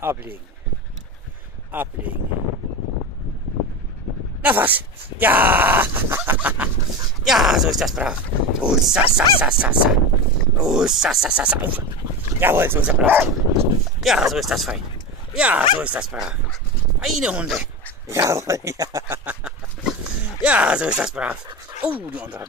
Ablegen. Ablegen. Na was? Ja! Ja, so ist das brav. Ussasasasasa. Ussasasasa. Jawohl, so ist das brav. Ja, so ist das fein. Ja, so ist das brav. Eine Hunde. Jawohl, ja. Ja, so ist das brav. Oh, die andere.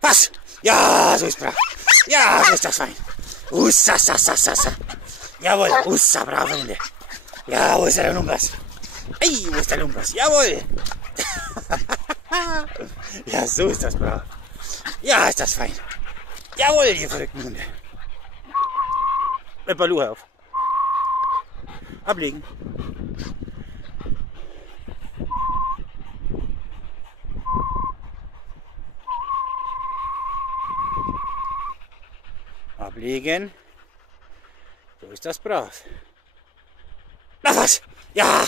Was? Ja, so ist brav. Ja, so ist das fein. Ussasasasasa. Jawohl, ussa, brave Hunde. Ja, wo ist der Lumbas? Ey, wo ist der Lumbas? Jawohl. Ja, so ist das brav. Ja, ist das fein. Jawohl, ihr verrückten Hunde. Mit Balu auf. Ablegen. Ablegen. So ist das brav. Na was? Ja!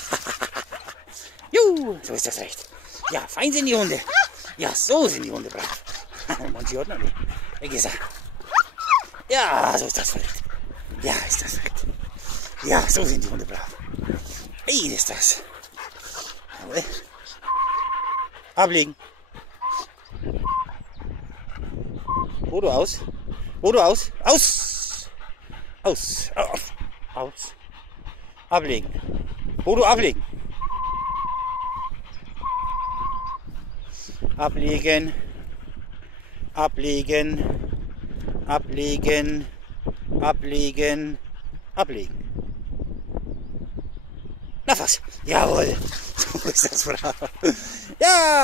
Juhu, so ist das recht. Ja, fein sind die Hunde. Ja, so sind die Hunde brav. Und sie hat noch nicht. Weg ist er. Ja, so ist das verrückt. Ja, ist das verrückt. Ja, so sind die Hunde brav. Hey, ist das. Jawohl. Ablegen. Bodo aus. Bodo aus. Aus. Aus. Aus. Ablegen. Bodo ablegen. Ablegen. Ablegen. Ablegen. Ablegen. Ablegen. Na was? Jawohl. So ist das brav. Ja.